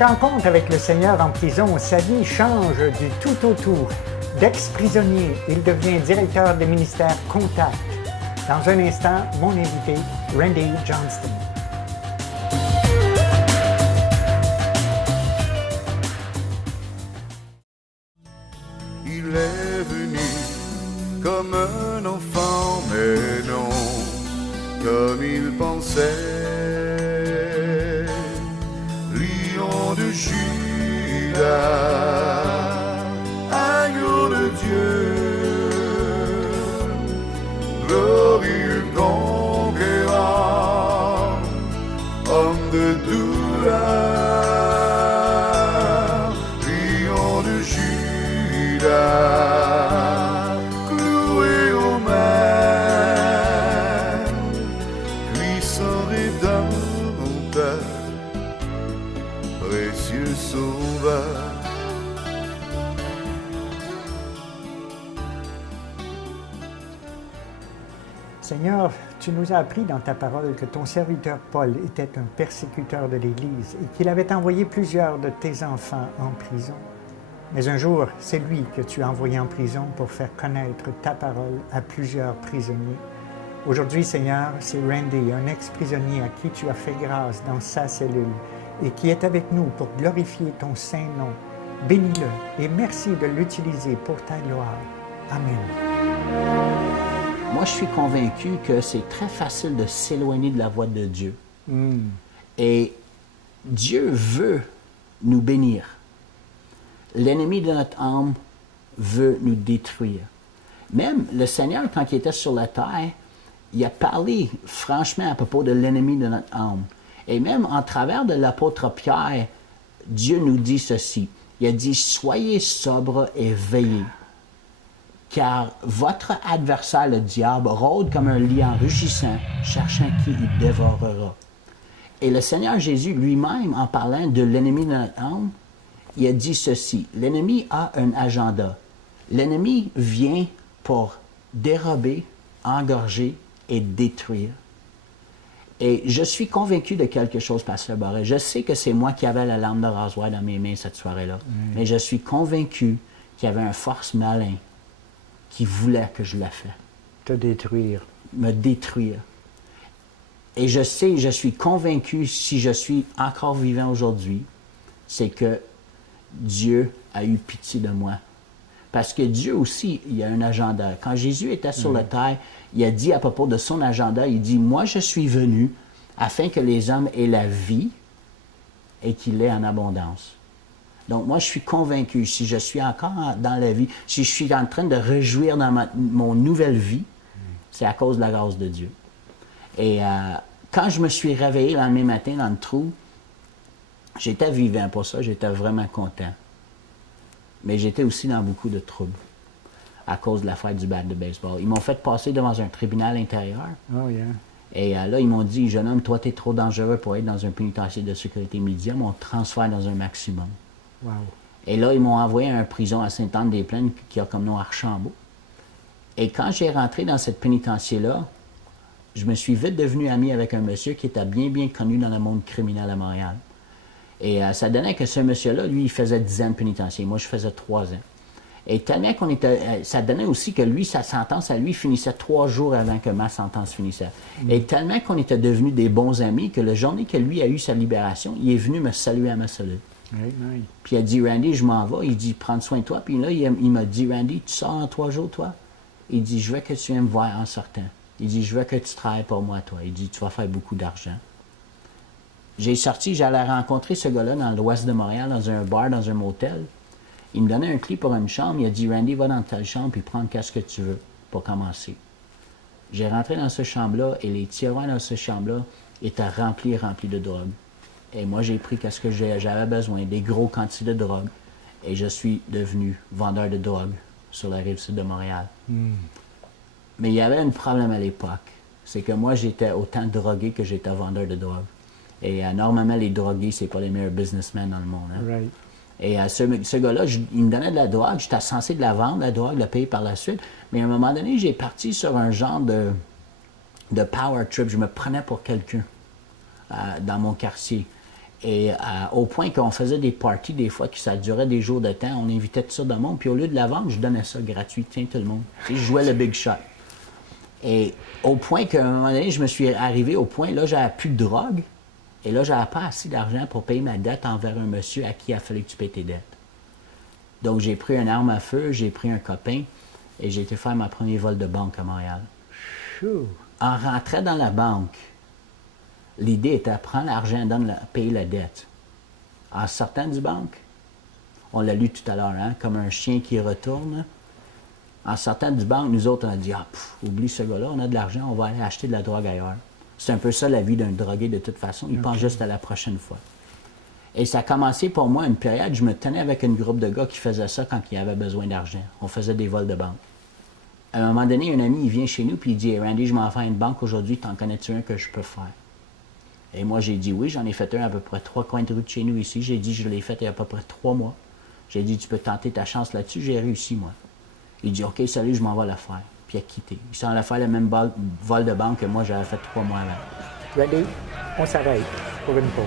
une rencontre avec le Seigneur en prison, sa vie change du tout au tout. D'ex-prisonnier, il devient directeur des ministères Contact. Dans un instant, mon invité, Randy Johnston. Il est venu comme un enfant, mais non comme il pensait. Lion de Juda, agneau de Dieu, glorieux conquérant, homme de douleur, Lion de Juda, cloué aux mains, puissant Rédempteur, précieux Sauveur. Seigneur, tu nous as appris dans ta parole que ton serviteur Paul était un persécuteur de l'Église et qu'il avait envoyé plusieurs de tes enfants en prison. Mais un jour, c'est lui que tu as envoyé en prison pour faire connaître ta parole à plusieurs prisonniers. Aujourd'hui, Seigneur, c'est Randy, un ex-prisonnier à qui tu as fait grâce dans sa cellule et qui est avec nous pour glorifier ton saint nom. Bénis-le et merci de l'utiliser pour ta gloire. Amen. Moi, je suis convaincu que c'est très facile de s'éloigner de la voie de Dieu. Et Dieu veut nous bénir. L'ennemi de notre âme veut nous détruire. Même le Seigneur, quand il était sur la terre, il a parlé franchement à propos de l'ennemi de notre âme. Et même en travers de l'apôtre Pierre, Dieu nous dit ceci. Il a dit « Soyez sobres et veillez, car votre adversaire, le diable, rôde comme un lion rugissant, cherchant qui il dévorera. » Et le Seigneur Jésus lui-même, en parlant de l'ennemi de notre âme, il a dit ceci. L'ennemi a un agenda. L'ennemi vient pour dérober, engorger et détruire. Et je suis convaincu de quelque chose, Pasteur Barret. Je sais que c'est moi qui avais la lame de rasoir dans mes mains cette soirée-là. Mais je suis convaincu qu'il y avait un force malin qui voulait que je la fasse. Te détruire. Me détruire. Et je sais, je suis convaincu, si je suis encore vivant aujourd'hui, c'est que Dieu a eu pitié de moi. Parce que Dieu aussi, il a un agenda. Quand Jésus était sur la terre, il a dit à propos de son agenda, il dit, « Moi, je suis venu afin que les hommes aient la vie et qu'il l'ait en abondance. » Donc, moi, je suis convaincu, si je suis encore dans la vie, si je suis en train de réjouir dans mon nouvelle vie, c'est à cause de la grâce de Dieu. Et quand je me suis réveillé le lendemain matin dans le trou, j'étais vivant pour ça, j'étais vraiment content. Mais j'étais aussi dans beaucoup de troubles à cause de l'affaire du bat de baseball. Ils m'ont fait passer devant un tribunal intérieur. Oh, yeah. Et là, ils m'ont dit, « Jeune homme, toi, tu es trop dangereux pour être dans un pénitencier de sécurité médium. On te transfère dans un maximum. » Wow. Et là, ils m'ont envoyé à une prison à Sainte-Anne-des-Plaines qui a comme nom Archambault. Et quand j'ai rentré dans cette pénitencier-là, je me suis vite devenu ami avec un monsieur qui était bien connu dans le monde criminel à Montréal. Et ça donnait que ce monsieur-là, lui, il faisait 10 ans de pénitencier. Moi, je faisais 3 ans. Et tellement qu'on était... ça donnait aussi que lui, sa sentence à lui finissait 3 jours avant que ma sentence finissait. Et tellement qu'on était devenus des bons amis que la journée que lui a eu sa libération, il est venu me saluer à ma cellule. Right, nice. Puis il a dit, « Randy, je m'en vais. » Il dit, « Prends soin de toi. » Puis là, il m'a dit, « Randy, tu sors en 3 jours, toi? » Il dit, « Je veux que tu viennes me voir en sortant. » Il dit, « Je veux que tu travailles pour moi, toi. » Il dit, « Tu vas faire beaucoup d'argent. » J'ai sorti, j'allais rencontrer ce gars-là dans l'ouest de Montréal, dans un bar, dans un motel. Il me donnait un clé pour une chambre. Il a dit, « Randy, va dans telle chambre et prends qu'est-ce que tu veux pour commencer. » J'ai rentré dans cette chambre-là et les tiroirs dans cette chambre-là étaient remplis de drogue. Et moi, j'ai pris qu'est-ce que j'avais besoin, des gros quantités de drogue. Et je suis devenu vendeur de drogue sur la rive sud de Montréal. Mais il y avait un problème à l'époque. C'est que moi, j'étais autant drogué que j'étais vendeur de drogue. Et normalement, les drogués, c'est pas les meilleurs businessmen dans le monde. Hein? Right. Et ce gars-là, il me donnait de la drogue. J'étais censé de la vendre, la drogue, la payer par la suite. Mais à un moment donné, j'ai parti sur un genre de power trip. Je me prenais pour quelqu'un dans mon quartier. Et au point qu'on faisait des parties des fois, que ça durait des jours de temps, on invitait tout ça de monde, puis au lieu de la vendre, je donnais ça gratuit, tiens tout le monde. Tu sais, je jouais le big shot. Et au point qu'à un moment donné, je me suis arrivé au point, là, j'avais plus de drogue, et là, j'avais pas assez d'argent pour payer ma dette envers un monsieur à qui il a fallu que tu payes tes dettes. Donc, j'ai pris une arme à feu, j'ai pris un copain, et j'ai été faire ma premier vol de banque à Montréal. Chou. En rentrant dans la banque, l'idée était de prendre l'argent, payer la dette. En sortant du banque, on l'a lu tout à l'heure, hein, comme un chien qui retourne. En sortant du banque, nous autres, on a dit, oublie ce gars-là, on a de l'argent, on va aller acheter de la drogue ailleurs. C'est un peu ça la vie d'un drogué de toute façon. Il pense juste à la prochaine fois. Et ça a commencé pour moi une période, je me tenais avec un groupe de gars qui faisaient ça quand ils avaient besoin d'argent. On faisait des vols de banque. À un moment donné, un ami, il vient chez nous puis il dit, hey, Randy, je m'en fais une banque aujourd'hui, t'en connais-tu un que je peux faire? Et moi, j'ai dit oui, j'en ai fait un à peu près 3 coins de rue de chez nous ici. J'ai dit, je l'ai fait il y a à peu près 3 mois. J'ai dit, tu peux tenter ta chance là-dessus. J'ai réussi, moi. Il dit, OK, salut, je m'en vais la faire. Puis il a quitté. Il s'en allait faire le même vol de banque que moi, j'avais fait 3 mois avant. Randy, on s'arrête pour une pause.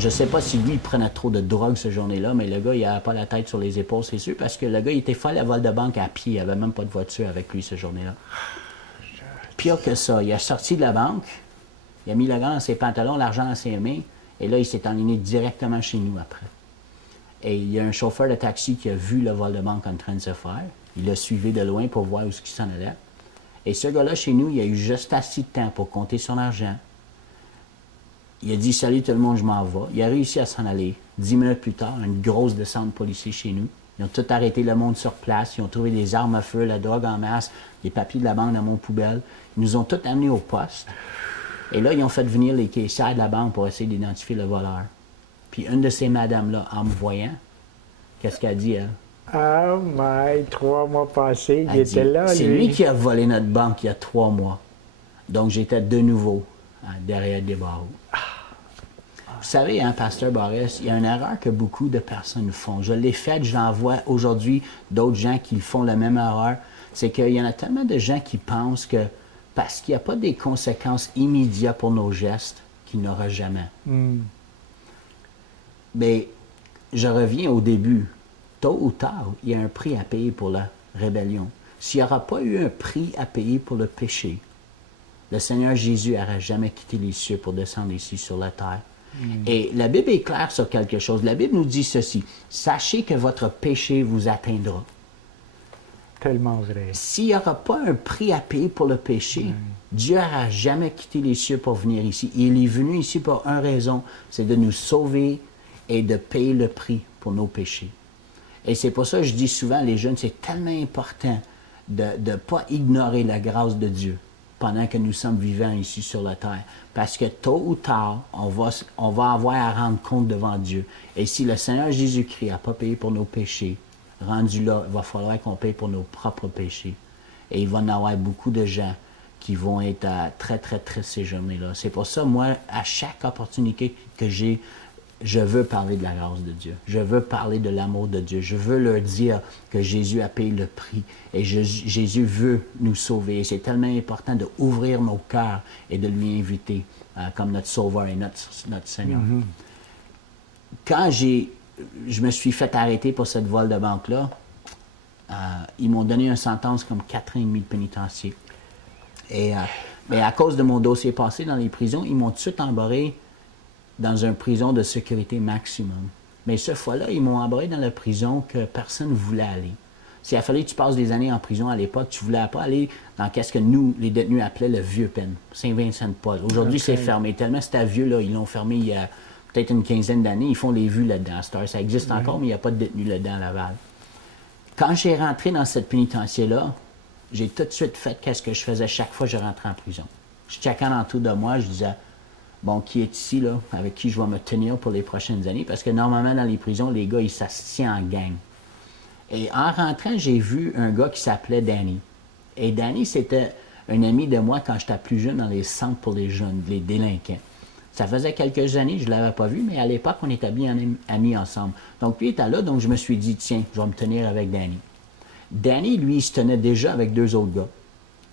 Je ne sais pas si lui, il prenait trop de drogue cette journée-là, mais le gars, il n'avait pas la tête sur les épaules, c'est sûr, parce que le gars, il était fait la vol de banque à pied. Il n'y avait même pas de voiture avec lui cette journée-là. Pire que ça, il est sorti de la banque, il a mis le gars dans ses pantalons, l'argent dans ses mains, et là, il s'est enligné directement chez nous après. Et il y a un chauffeur de taxi qui a vu le vol de banque en train de se faire. Il l'a suivi de loin pour voir où il s'en allait. Et ce gars-là, chez nous, il a eu juste assez de temps pour compter son argent. Il a dit « Salut tout le monde, je m'en vais ». Il a réussi à s'en aller. 10 minutes plus tard, une grosse descente policière chez nous. Ils ont tout arrêté le monde sur place. Ils ont trouvé des armes à feu, la drogue en masse, les papiers de la banque dans mon poubelle. Ils nous ont tout amenés au poste. Et là, ils ont fait venir les caissières de la banque pour essayer d'identifier le voleur. Puis une de ces madames-là, en me voyant, qu'est-ce qu'elle dit, elle? Oh my, 3 mois passés, il Elle était dit, là, c'est lui qui a volé notre banque il y a 3 mois. Donc, j'étais de nouveau derrière des barreaux. Vous savez, hein, Pasteur Boris, il y a une erreur que beaucoup de personnes font. Je l'ai faite, j'en vois aujourd'hui d'autres gens qui font la même erreur. C'est qu'il y en a tellement de gens qui pensent que parce qu'il n'y a pas des conséquences immédiates pour nos gestes, qu'il n'y aura jamais. Mais je reviens au début. Tôt ou tard, il y a un prix à payer pour la rébellion. S'il n'y aura pas eu un prix à payer pour le péché, le Seigneur Jésus n'aura jamais quitté les cieux pour descendre ici sur la terre. Et la Bible est claire sur quelque chose. La Bible nous dit ceci. Sachez que votre péché vous atteindra. Tellement vrai. S'il n'y aura pas un prix à payer pour le péché, Dieu n'aura jamais quitté les cieux pour venir ici. Il est venu ici pour une raison, c'est de nous sauver et de payer le prix pour nos péchés. Et c'est pour ça que je dis souvent, les jeunes, c'est tellement important de ne pas ignorer la grâce de Dieu pendant que nous sommes vivants ici sur la terre. Parce que tôt ou tard, on va avoir à rendre compte devant Dieu. Et si le Seigneur Jésus-Christ n'a pas payé pour nos péchés, rendu là, il va falloir qu'on paye pour nos propres péchés. Et il va y en avoir beaucoup de gens qui vont être très, très tristes ces journées-là. C'est pour ça, moi, à chaque opportunité que j'ai, je veux parler de la grâce de Dieu. Je veux parler de l'amour de Dieu. Je veux leur dire que Jésus a payé le prix et Jésus veut nous sauver. Et c'est tellement important d'ouvrir nos cœurs et de lui inviter comme notre Sauveur et notre Seigneur. Quand je me suis fait arrêter pour cette vol de banque-là, ils m'ont donné une sentence comme 4 ans et demi de pénitencier. Mais à cause de mon dossier passé dans les prisons, ils m'ont tout de suite embarré dans une prison de sécurité maximum. Mais cette fois-là, ils m'ont embarqué dans la prison que personne ne voulait aller. S'il a fallu que tu passes des années en prison à l'époque, tu ne voulais pas aller dans ce que nous, les détenus, appelaient le vieux pen, Saint-Vincent-de-Paul. Aujourd'hui, c'est fermé. Tellement c'était vieux, là, ils l'ont fermé il y a peut-être une quinzaine d'années. Ils font les vues là-dedans. Ça existe encore, mais il n'y a pas de détenus là-dedans à Laval. Quand j'ai rentré dans cette pénitencier-là, j'ai tout de suite fait ce que je faisais chaque fois que je rentrais en prison. Je checkais en dessous de moi, je disais, bon, qui est ici, là, avec qui je vais me tenir pour les prochaines années, parce que normalement, dans les prisons, les gars, ils s'associent en gang. Et en rentrant, j'ai vu un gars qui s'appelait Danny. Et Danny, c'était un ami de moi quand j'étais plus jeune dans les centres pour les jeunes, les délinquants. Ça faisait quelques années, je ne l'avais pas vu, mais à l'époque, on était bien amis ensemble. Donc, lui était là, donc je me suis dit, tiens, je vais me tenir avec Danny. Danny, lui, il se tenait déjà avec 2 autres gars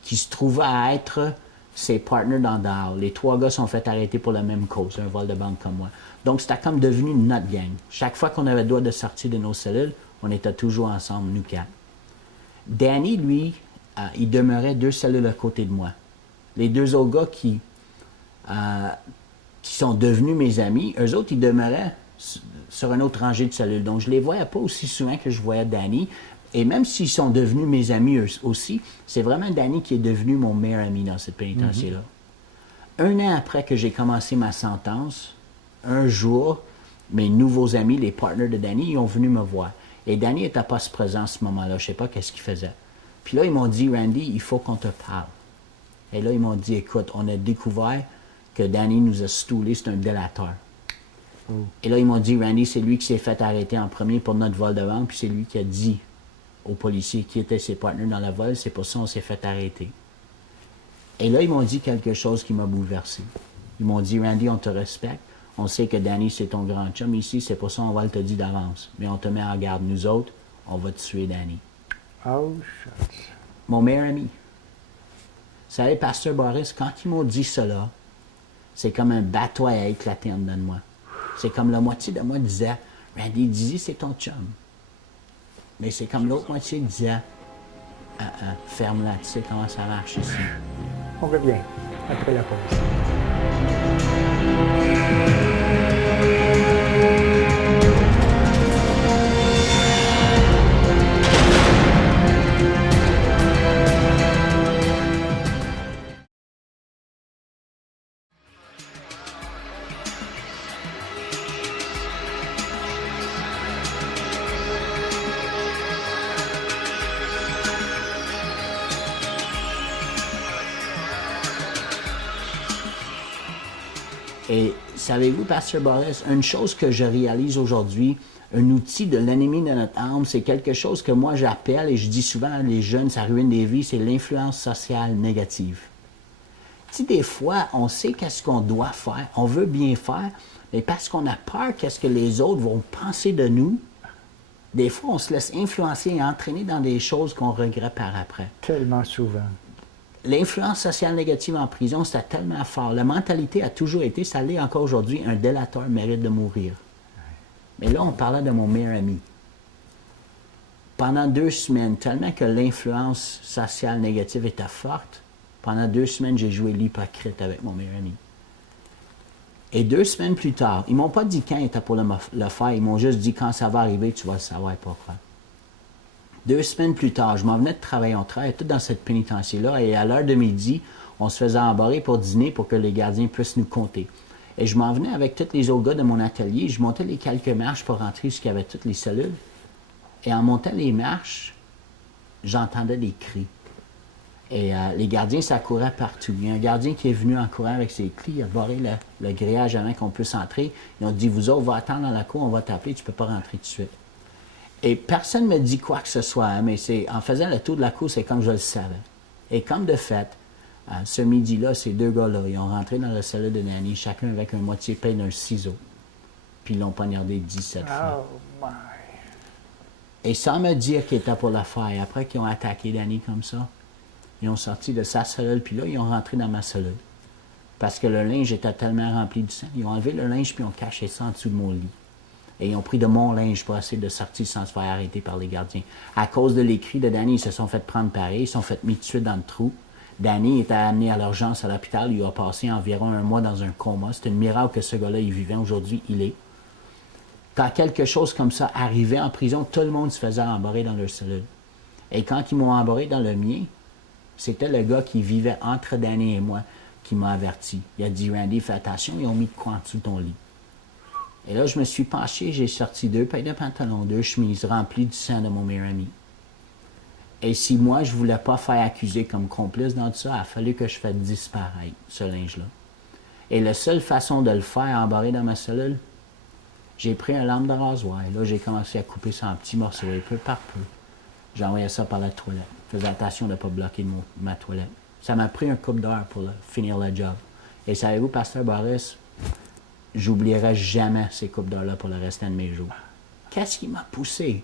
qui se trouvaient à être ses partners dans Dow. Les 3 gars sont fait arrêter pour la même cause, un vol de banque comme moi. Donc, c'était comme devenu notre gang. Chaque fois qu'on avait le droit de sortir de nos cellules, on était toujours ensemble, nous 4. Danny, lui, il demeurait 2 cellules à côté de moi. Les 2 autres gars qui sont devenus mes amis, eux autres, ils demeuraient sur une autre rangée de cellules. Donc, je ne les voyais pas aussi souvent que je voyais Danny. Et même s'ils sont devenus mes amis eux aussi, c'est vraiment Danny qui est devenu mon meilleur ami dans cette pénitentiaire-là. Un an après que j'ai commencé ma sentence, un jour, mes nouveaux amis, les partners de Danny, ils ont venu me voir. Et Danny n'était pas présent à ce moment-là. Je ne sais pas qu'est-ce qu'il faisait. Puis là, ils m'ont dit, Randy, il faut qu'on te parle. Et là, ils m'ont dit, écoute, on a découvert que Danny nous a stoulé, c'est un délateur. Et là, ils m'ont dit, Randy, c'est lui qui s'est fait arrêter en premier pour notre vol de banque, puis c'est lui qui a dit aux policiers qui étaient ses partenaires dans le vol, c'est pour ça qu'on s'est fait arrêter. Et là, ils m'ont dit quelque chose qui m'a bouleversé. Ils m'ont dit, Randy, on te respecte, on sait que Danny, c'est ton grand chum ici, c'est pour ça qu'on va le te dire d'avance. Mais on te met en garde, nous autres, on va tuer Danny. Oh, shucks. Mon meilleur ami. Vous savez, Pasteur Boris, quand ils m'ont dit cela, c'est comme un bateau à éclater en dedans de moi. C'est comme la moitié de moi disait, Randy, dis-y, c'est ton chum. Mais c'est comme l'autre moitié qui disait, ferme-la, tu sais comment ça marche ici. On revient après la pause. Et savez-vous, Pasteur Boris, une chose que je réalise aujourd'hui, un outil de l'ennemi de notre âme, c'est quelque chose que moi j'appelle, et je dis souvent à les jeunes, ça ruine des vies, c'est l'influence sociale négative. Tu sais, des fois, on sait qu'est-ce qu'on doit faire, on veut bien faire, mais parce qu'on a peur qu'est-ce que les autres vont penser de nous, des fois, on se laisse influencer et entraîner dans des choses qu'on regrette par après. Tellement souvent. L'influence sociale négative en prison, c'était tellement fort. La mentalité a toujours été, ça l'est encore aujourd'hui, un délateur mérite de mourir. Mais là, on parlait de mon meilleur ami. Pendant 2 semaines, tellement que l'influence sociale négative était forte, pendant 2 semaines, j'ai joué l'hypocrite avec mon meilleur ami. Et 2 semaines plus tard, ils ne m'ont pas dit quand ils étaient pour le faire, ils m'ont juste dit quand ça va arriver, tu vas le savoir pourquoi. 2 semaines plus tard, je m'en venais de travailler, on travaillait tout dans cette pénitentiaire-là, et à l'heure de midi, on se faisait embarrer pour dîner pour que les gardiens puissent nous compter. Et je m'en venais avec tous les autres gars de mon atelier, je montais les quelques marches pour rentrer jusqu'à avait toutes les cellules. Et en montant les marches, j'entendais des cris. Et les gardiens, ça courait partout. Il y a un gardien qui est venu en courant avec ses clés, il a barré le grillage avant qu'on puisse entrer. Ils ont dit, vous autres, va attendre dans la cour, on va t'appeler, tu ne peux pas rentrer tout de suite. Et personne ne me dit quoi que ce soit, hein, mais en faisant le tour de la cour, c'est comme je le savais. Et comme de fait, ce midi-là, ces 2 gars-là, ils ont rentré dans la cellule de Danny, chacun avec un moitié pain d'un ciseau. Puis ils l'ont poignardé 17 fois. Oh my. Et sans me dire qu'ils étaient pour la faire, après qu'ils ont attaqué Danny comme ça, ils ont sorti de sa cellule, puis là, ils ont rentré dans ma cellule. Parce que le linge était tellement rempli de sang. Ils ont enlevé le linge, puis ils ont caché ça en dessous de mon lit. Et ils ont pris de mon linge pour essayer de sortir sans se faire arrêter par les gardiens. À cause de l'écrit de Danny, ils se sont fait prendre pareil, ils se sont fait mis tout de suite dans le trou. Danny était amené à l'urgence à l'hôpital, il a passé environ 1 mois dans un coma. C'est un miracle que ce gars-là, il vivait. Aujourd'hui, il est. Quand quelque chose comme ça arrivait en prison, tout le monde se faisait embarrer dans leur cellule. Et quand ils m'ont embarré dans le mien, c'était le gars qui vivait entre Danny et moi qui m'a averti. Il a dit, Randy, fais attention, ils ont mis de quoi en dessous de ton lit. Et là, je me suis penché, j'ai sorti 2 paires de pantalons, 2 chemises remplies du sang de mon meilleur ami. Et si moi, je ne voulais pas faire accuser comme complice dans tout ça, il a fallu que je fasse disparaître ce linge-là. Et la seule façon de le faire, embarré dans ma cellule, j'ai pris un lame de rasoir. Et là, j'ai commencé à couper ça en petits morceaux, et peu par peu. J'envoyais ça par la toilette. Je faisais attention de ne pas bloquer ma toilette. Ça m'a pris un couple d'heures pour finir le job. Et savez-vous, Pasteur Boris, j'oublierai jamais ces coupes d'heures-là pour le restant de mes jours. Qu'est-ce qui m'a poussé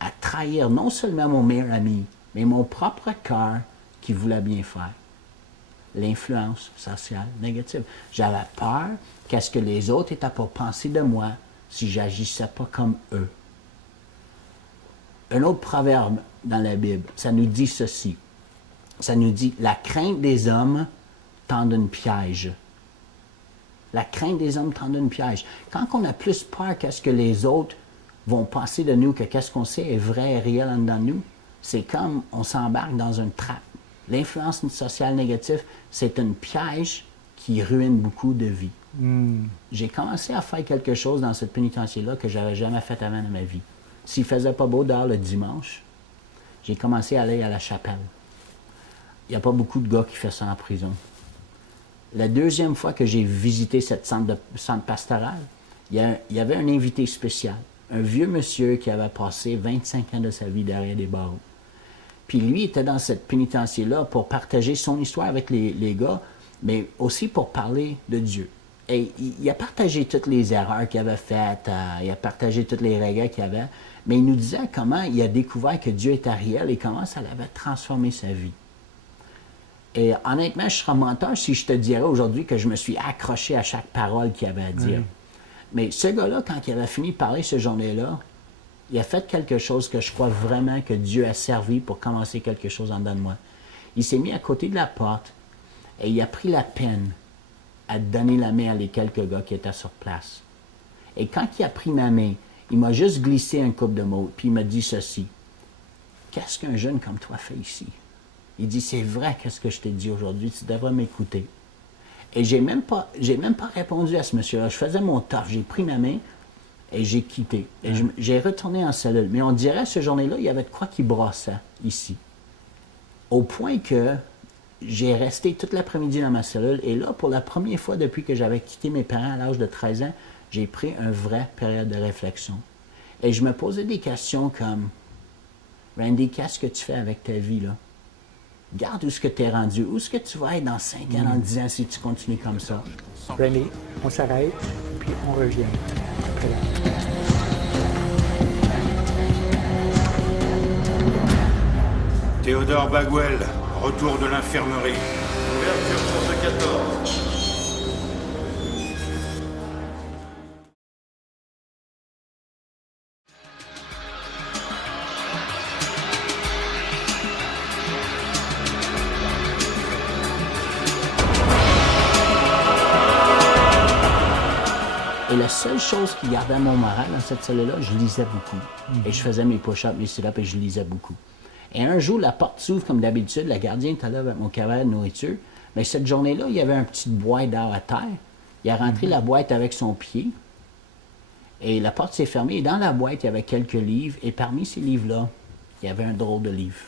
à trahir non seulement mon meilleur ami, mais mon propre cœur qui voulait bien faire? L'influence sociale négative. J'avais peur qu'est-ce que les autres étaient pour penser de moi si j'agissais pas comme eux. Un autre proverbe dans la Bible, ça nous dit ceci. Ça nous dit, la crainte des hommes tend une piège. La crainte des hommes tend une piège. Quand on a plus peur qu'est-ce que les autres vont penser de nous que qu'est-ce qu'on sait est vrai et réel en dedans de nous, c'est comme on s'embarque dans une trappe. L'influence sociale négative, c'est un piège qui ruine beaucoup de vies. J'ai commencé à faire quelque chose dans cette pénitentiaire-là que je n'avais jamais fait avant dans ma vie. S'il ne faisait pas beau dehors le dimanche, j'ai commencé à aller à la chapelle. Il n'y a pas beaucoup de gars qui font ça en prison. La deuxième fois que j'ai visité cette centre pastoral, il y avait un invité spécial, un vieux monsieur qui avait passé 25 ans de sa vie derrière des barreaux. Puis lui était dans cette pénitentiaire-là pour partager son histoire avec les gars, mais aussi pour parler de Dieu. Et il a partagé toutes les erreurs qu'il avait faites, il a partagé toutes les regrets qu'il avait, mais il nous disait comment il a découvert que Dieu était réel et comment ça l'avait transformé sa vie. Et honnêtement, je serais menteur si je te dirais aujourd'hui que je me suis accroché à chaque parole qu'il avait à dire. Mais ce gars-là, quand il avait fini de parler cette journée-là, il a fait quelque chose que je crois vraiment que Dieu a servi pour commencer quelque chose en dedans de moi. Il s'est mis à côté de la porte et il a pris la peine à donner la main à les quelques gars qui étaient sur place. Et quand il a pris ma main, il m'a juste glissé un couple de mots, puis il m'a dit ceci. « Qu'est-ce qu'un jeune comme toi fait ici? » Il dit, c'est vrai qu'est-ce que je t'ai dit aujourd'hui, tu devrais m'écouter. Et j'ai même pas répondu à ce monsieur-là. Je faisais mon taf, j'ai pris ma main et j'ai quitté. Et j'ai retourné en cellule. Mais on dirait, ce journée-là, il y avait de quoi qui brassait ici. Au point que j'ai resté toute l'après-midi dans ma cellule. Et là, pour la première fois depuis que j'avais quitté mes parents à l'âge de 13 ans, j'ai pris une vraie période de réflexion. Et je me posais des questions comme, Randy, qu'est-ce que tu fais avec ta vie, là? Regarde où est-ce que tu es rendu. Où est-ce que tu vas être dans 5 ans, dans 10 ans, si tu continues comme ça? René, on s'arrête, puis on revient. Après la... Théodore Bagwell, retour de l'infirmerie. Ouverture sur ce 14. Et la seule chose qui gardait mon moral dans cette cellule-là, je lisais beaucoup. Et je faisais mes push-ups, mes sit-ups et je lisais beaucoup. Et un jour, la porte s'ouvre comme d'habitude, la gardienne était là avec mon cavalier de nourriture. Mais cette journée-là, il y avait un petit boîte d'or à terre. Il a rentré la boîte avec son pied. Et la porte s'est fermée. Et dans la boîte, il y avait quelques livres. Et parmi ces livres-là, il y avait un drôle de livre.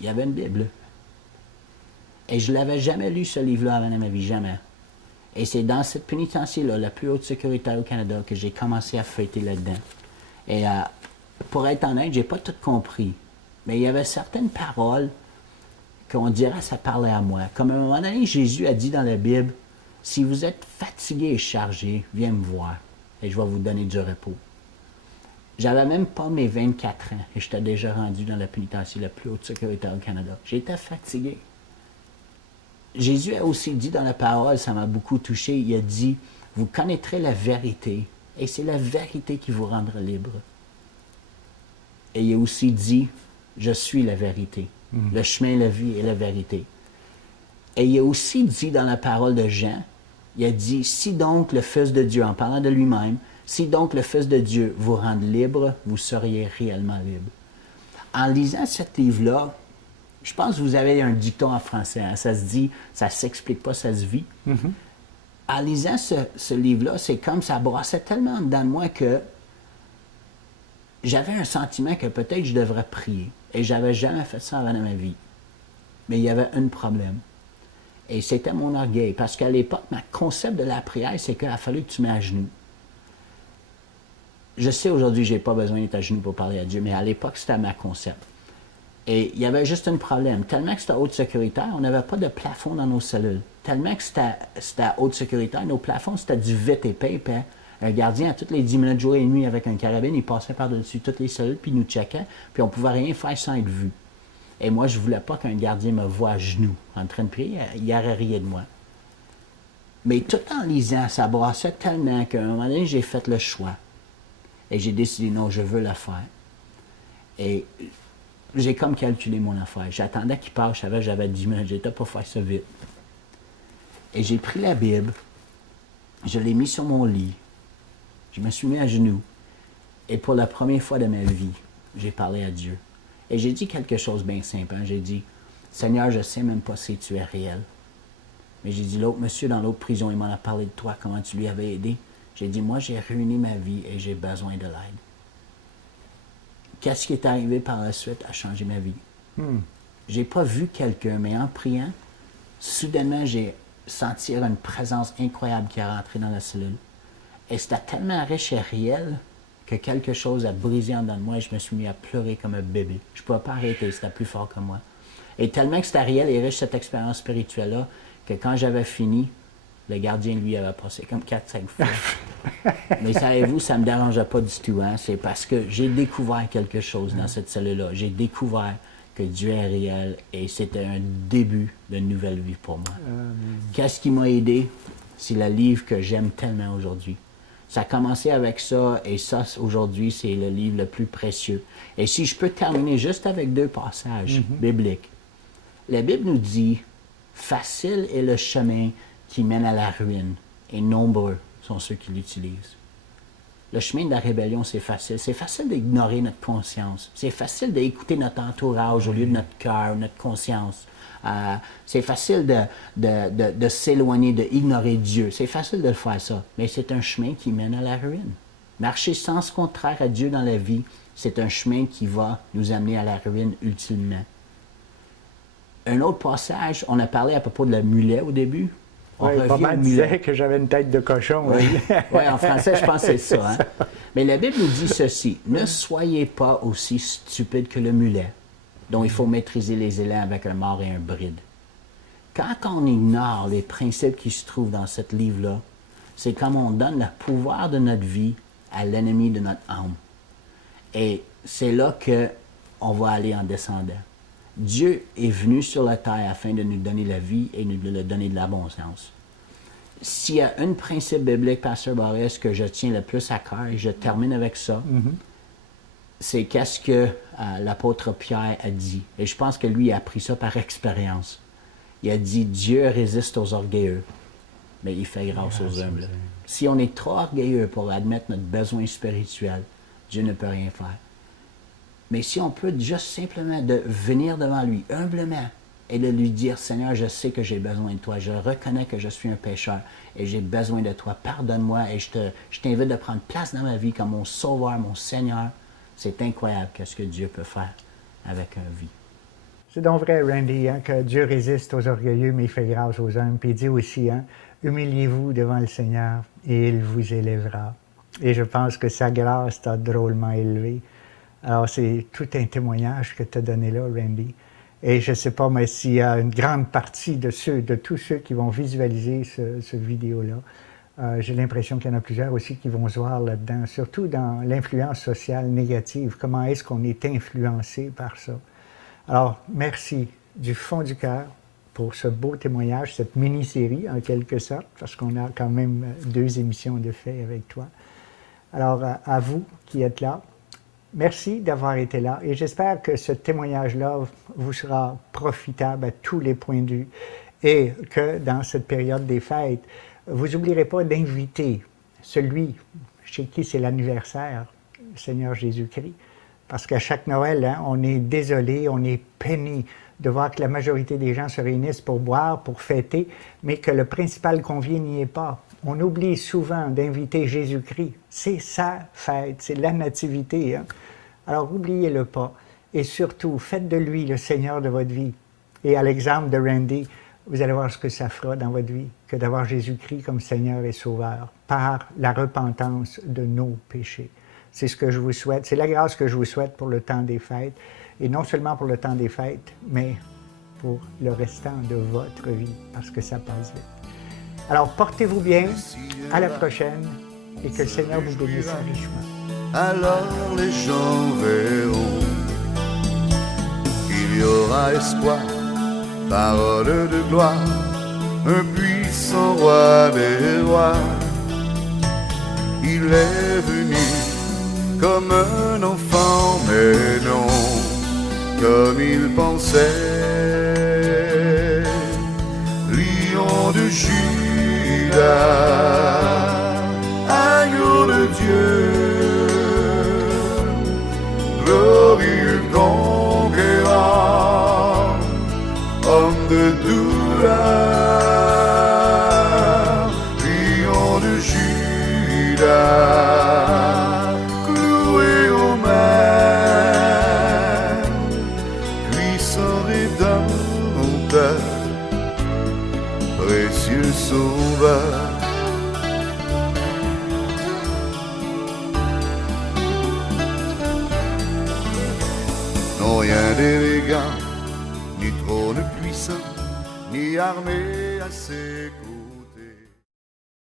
Il y avait une Bible. Et je ne l'avais jamais lu, ce livre-là, avant dans ma vie, jamais. Et c'est dans cette pénitentiaire-là, la plus haute sécurité au Canada, que j'ai commencé à feuilleter là-dedans. Et pour être honnête, j'ai pas tout compris. Mais il y avait certaines paroles qu'on dirait ça parlait à moi. Comme à un moment donné, Jésus a dit dans la Bible, « Si vous êtes fatigué et chargé, viens me voir, et je vais vous donner du repos. » J'avais même pas mes 24 ans, et j'étais déjà rendu dans la pénitentiaire la plus haute sécurité au Canada. J'étais fatigué. Jésus a aussi dit dans la parole, ça m'a beaucoup touché, il a dit, « Vous connaîtrez la vérité, et c'est la vérité qui vous rendra libre. » Et il a aussi dit, « Je suis la vérité, le chemin, la vie et la vérité. » Et il a aussi dit dans la parole de Jean, il a dit, « Si donc le Fils de Dieu, en parlant de lui-même, si donc le Fils de Dieu vous rend libre, vous seriez réellement libre. » En lisant ce livre-là, je pense que vous avez un dicton en français, hein, ça se dit, ça ne s'explique pas, ça se vit. En lisant ce livre-là, c'est comme ça brassait tellement dedans de moi que j'avais un sentiment que peut-être je devrais prier. Et je n'avais jamais fait ça avant dans ma vie. Mais il y avait un problème. Et c'était mon orgueil, parce qu'à l'époque, mon concept de la prière, c'est qu'il a fallu que tu mets à genoux. Je sais aujourd'hui, je n'ai pas besoin d'être à genoux pour parler à Dieu, mais à l'époque, c'était ma concept. Et il y avait juste un problème. Tellement que c'était haute sécuritaire, on n'avait pas de plafond dans nos cellules. Tellement que c'était haute sécuritaire, nos plafonds, c'était du VTP. Puis un gardien, à toutes les 10 minutes, jour et nuit, avec un carabine, il passait par-dessus toutes les cellules, puis il nous checkait, puis on ne pouvait rien faire sans être vu. Et moi, je ne voulais pas qu'un gardien me voie à genoux en train de prier. Il aurait ri de moi. Mais tout en lisant, ça brassait tellement qu'à un moment donné, j'ai fait le choix. Et j'ai décidé, non, je veux le faire. Et j'ai comme calculé mon affaire. J'attendais qu'il passe, je savais que j'avais 10 minutes, j'étais pas faire ça vite. Et j'ai pris la Bible, je l'ai mis sur mon lit, je me suis mis à genoux, et pour la première fois de ma vie, j'ai parlé à Dieu. Et j'ai dit quelque chose de bien simple. J'ai dit, Seigneur, je ne sais même pas si tu es réel. Mais j'ai dit, l'autre monsieur dans l'autre prison, il m'en a parlé de toi, comment tu lui avais aidé. J'ai dit, moi, j'ai ruiné ma vie et j'ai besoin de l'aide. Qu'est-ce qui est arrivé par la suite a changé ma vie. J'ai pas vu quelqu'un, mais en priant, soudainement, j'ai senti une présence incroyable qui est rentrée dans la cellule. Et c'était tellement riche et réel que quelque chose a brisé en dedans de moi et je me suis mis à pleurer comme un bébé. Je ne pouvais pas arrêter, c'était plus fort que moi. Et tellement que c'était réel et riche cette expérience spirituelle-là, que quand j'avais fini, le gardien, lui, avait passé comme 4-5 fois. Mais savez-vous, ça ne me dérangeait pas du tout. Hein? C'est parce que j'ai découvert quelque chose dans cette cellule-là. J'ai découvert que Dieu est réel et c'était un début d'une nouvelle vie pour moi. Qu'est-ce qui m'a aidé? C'est le livre que j'aime tellement aujourd'hui. Ça a commencé avec ça, et ça, aujourd'hui, c'est le livre le plus précieux. Et si je peux terminer juste avec 2 passages bibliques. La Bible nous dit, « Facile est le chemin qui mène à la ruine, et nombreux sont ceux qui l'utilisent. » Le chemin de la rébellion, c'est facile. C'est facile d'ignorer notre conscience. C'est facile d'écouter notre entourage au lieu de notre cœur, notre conscience. C'est facile de s'éloigner, d'ignorer Dieu. C'est facile de le faire ça, mais c'est un chemin qui mène à la ruine. Marcher sens contraire à Dieu dans la vie, c'est un chemin qui va nous amener à la ruine ultimement. Un autre passage, on a parlé à propos de la mulet au début. Oui, pas mal disait que j'avais une tête de cochon. Oui, oui, en français, je pense que c'est ça. Hein? Mais la Bible nous dit ceci, « Ne soyez pas aussi stupides que le mulet, dont il faut maîtriser les élans avec un mors et un bride. » Quand on ignore les principes qui se trouvent dans ce livre-là, c'est comme on donne le pouvoir de notre vie à l'ennemi de notre âme. Et c'est là qu'on va aller en descendant. Dieu est venu sur la terre afin de nous donner la vie et nous donner de l'abondance. S'il y a un principe biblique, Pasteur Barres, que je tiens le plus à cœur, et je termine avec ça, c'est qu'est-ce que l'apôtre Pierre a dit. Et je pense que lui a appris ça par expérience. Il a dit, Dieu résiste aux orgueilleux, mais il fait grâce aux humbles. Si on est trop orgueilleux pour admettre notre besoin spirituel, Dieu ne peut rien faire. Mais si on peut juste simplement de venir devant lui humblement et de lui dire, Seigneur, je sais que j'ai besoin de toi, je reconnais que je suis un pécheur et j'ai besoin de toi, pardonne-moi et je t'invite de prendre place dans ma vie comme mon sauveur, mon Seigneur. C'est incroyable ce que Dieu peut faire avec une vie. C'est donc vrai, Randy, hein, que Dieu résiste aux orgueilleux, mais il fait grâce aux hommes. Puis il dit aussi, hein, humiliez-vous devant le Seigneur et il vous élèvera. Et je pense que sa grâce t'a drôlement élevé. Alors, c'est tout un témoignage que tu as donné là, Randy. Et je ne sais pas, mais s'il y a une grande partie de tous ceux qui vont visualiser ce vidéo-là, j'ai l'impression qu'il y en a plusieurs aussi qui vont se voir là-dedans, surtout dans l'influence sociale négative. Comment est-ce qu'on est influencé par ça? Alors, merci du fond du cœur pour ce beau témoignage, cette mini-série en quelque sorte, parce qu'on a quand même 2 émissions de fait avec toi. Alors, à vous qui êtes là, merci d'avoir été là et j'espère que ce témoignage-là vous sera profitable à tous les points de vue et que dans cette période des fêtes, vous n'oublierez pas d'inviter celui chez qui c'est l'anniversaire, le Seigneur Jésus-Christ. Parce qu'à chaque Noël, hein, on est désolé, on est peiné de voir que la majorité des gens se réunissent pour boire, pour fêter, mais que le principal convive n'y est pas. On oublie souvent d'inviter Jésus-Christ. C'est sa fête, c'est la nativité. Hein? Alors, n'oubliez-le pas. Et surtout, faites de lui le Seigneur de votre vie. Et à l'exemple de Randy, vous allez voir ce que ça fera dans votre vie que d'avoir Jésus-Christ comme Seigneur et Sauveur par la repentance de nos péchés. C'est ce que je vous souhaite. C'est la grâce que je vous souhaite pour le temps des fêtes. Et non seulement pour le temps des fêtes, mais pour le restant de votre vie, parce que ça passe vite. Alors, portez-vous bien. À la prochaine. Et que le Seigneur vous bénisse richement. Alors les gens verront qu'il y aura espoir, parole de gloire, un puissant roi des rois. Il est venu comme un enfant, mais non comme il pensait. Lion de Juda, agneau de Dieu, glorieux conquérant, homme de douleur, lion de Juda, cloué aux mains, puissant rédempteur, précieux sauveur. Non rien d'élégant, ni trône puissant, ni armée assez courte.